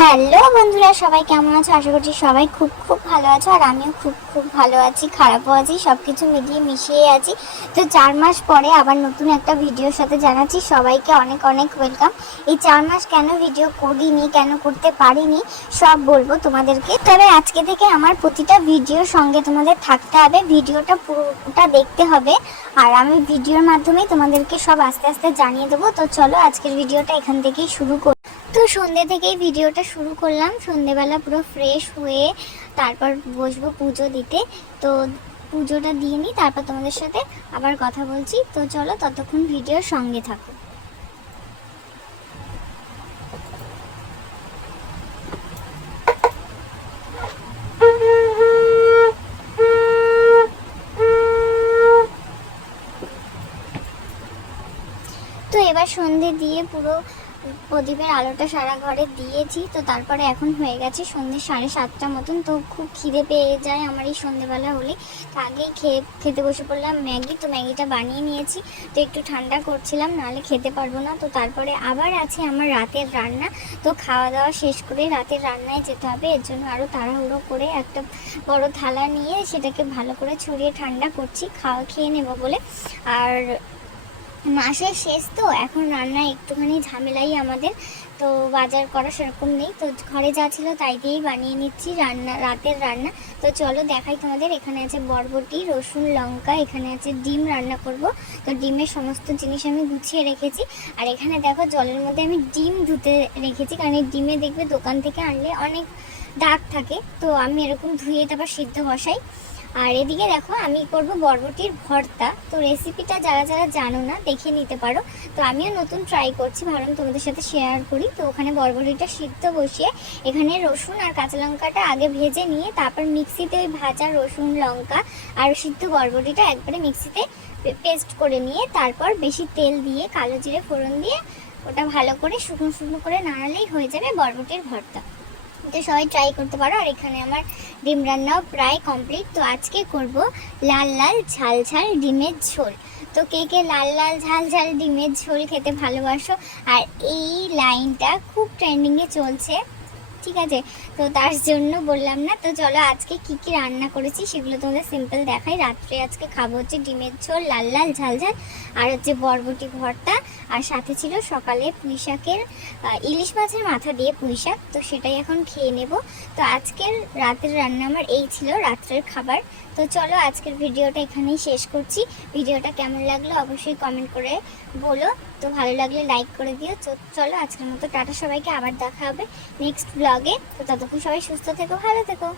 Hello বন্ধুরা, সবাই কেমন আছো? আশা করছি সবাই খুব খুব ভালো আছো। আর আমিও খুব খুব ভালো আছি, খারাপও আছি, সব কিছু মিলিয়ে মিশিয়ে আছি। তো 4 মাস পরে আবার নতুন একটা ভিডিওর সাথে জানাচ্ছি সবাইকে অনেক অনেক ওয়েলকাম। এই 4 মাস কেন ভিডিও করিনি, কেন করতে পারিনি, সব বলবো তোমাদেরকে। তবে আজকে থেকে আমার প্রতিটা ভিডিওর সঙ্গে তোমাদের থাকতে হবে, ভিডিওটা পুরোটা দেখতে হবে। আর আমি ভিডিওর মাধ্যমেই তোমাদেরকে সব আস্তে আস্তে জানিয়ে দেবো। তো চলো আজকের ভিডিওটা এখান থেকেই শুরু করি। তো সন্ধ্যে থেকেই ভিডিওটা শুরু করলাম। সন্ধ্যেবেলা পুরো ফ্রেশ হয়ে তারপর বসবো পুজো দিতে। তো পুজোটা দিয়ে নিই, তারপর তোমাদের সাথে আবার কথা বলছি। তো চলো ততক্ষণ ভিডিওর সঙ্গে থাকো। তো এবার সন্ধে দিয়ে পুরো প্রদীপের আলোটা সারা ঘরে দিয়েছি। তো তারপরে এখন হয়ে গেছে সন্ধে 7:30 মতন। তো খুব খিদে পেয়ে যায় আমার এই সন্ধেবেলা হলে। তো আগেই খেতে বসে পড়লাম ম্যাগি। তো ম্যাগিটা বানিয়ে নিয়েছি, তো একটু ঠান্ডা করছিলাম, নাহলে খেতে পারবো না। তো তারপরে আবার আছে আমার রাতের রান্না। তো খাওয়া দাওয়া শেষ করে রাতের রান্নায় যেতে হবে, এর জন্য আরও তাড়াহুড়ো করে একটা বড় থালা নিয়ে সেটাকে ভালো করে ছড়িয়ে ঠান্ডা করছি, খেয়ে নেবো বলে। আর মাসের শেষ তো এখন রান্না একটুখানি ঝামেলাই আমাদের। তো বাজার করা সেরকম নেই, তো ঘরে যা ছিল তাই দিয়েই বানিয়ে নিচ্ছি রাতের রান্না। তো চলো দেখাই তোমাদের। এখানে আছে বরবটি, রসুন, লঙ্কা, এখানে আছে ডিম রান্না করব। তো ডিমের সমস্ত জিনিস আমি গুছিয়ে রেখেছি। আর এখানে দেখো জলের মধ্যে আমি ডিম ধুতে রেখেছি, কারণ এই ডিমে দেখবে দোকান থেকে আনলে অনেক দাগ থাকে। তো আমি এরকম ধুয়ে তারপর সিদ্ধ বসাই। আর এদিকে দেখো আমি করব বরবটির ভর্তা। তো রেসিপিটা যারা যারা জানো না দেখে নিতে পারো। তো আমিও নতুন ট্রাই করছি, ভাবলাম তোমাদের সাথে শেয়ার করি। তো ওখানে বরবটিটা সিদ্ধ বসিয়ে এখানে রসুন আর কাঁচা লঙ্কাটা আগে ভেজে নিয়ে তারপর মিক্সিতে ওই ভাজা রসুন, লঙ্কা আর সিদ্ধ বরবটিটা একবারে মিক্সিতে পেস্ট করে নিয়ে তারপর বেশি তেল দিয়ে কালো জিরে ফোড়ন দিয়ে ওটা ভালো করে শুকনো শুকনো করে নাড়ালেই হয়ে যাবে বরবটির ভর্তা। তো সবাই ট্রাই করতে পারো। আর এখানে আমার ডিম রান্নাও প্রায় কমপ্লিট। তো আজকে করব লাল লাল ঝাল ঝাল ডিমের ঝোল। তো কে কে লাল লাল ঝাল ঝাল ডিমের ঝোল খেতে ভালোবাসো? আর এই লাইনটা খুব ট্রেন্ডিংয়ে চলছে, ঠিক আছে? তো তার জন্য বললাম না। তো চলো আজকে কি কি রান্না করেছি সেগুলো তোমাদের সিম্পল দেখাই। রাত্রে আজকে খাবো হচ্ছে ডিমের ঝোল, লাল লাল ঝাল ঝাল, আর হচ্ছে বরবটি ভর্তা। আর সাথে ছিল সকালে পুঁই শাকের, ইলিশ মাছের মাথা দিয়ে পুঁই শাক। তো সেটাই এখন খেয়ে নেব। তো আজকের রাতের রান্না আমার এই ছিল, রাত্রের খাবার। তো চলো আজকের ভিডিওটা এখানেই শেষ করছি। ভিডিওটা কেমন লাগলো অবশ্যই কমেন্ট করে বলো। তো ভালো লাগলে লাইক করে দিও। চলো আজকের মতো টাটা সবাইকে, আবার দেখা হবে নেক্সট ব্লগে। তো ততক্ষণ সবাই সুস্থ থেকো, ভালো থেকো।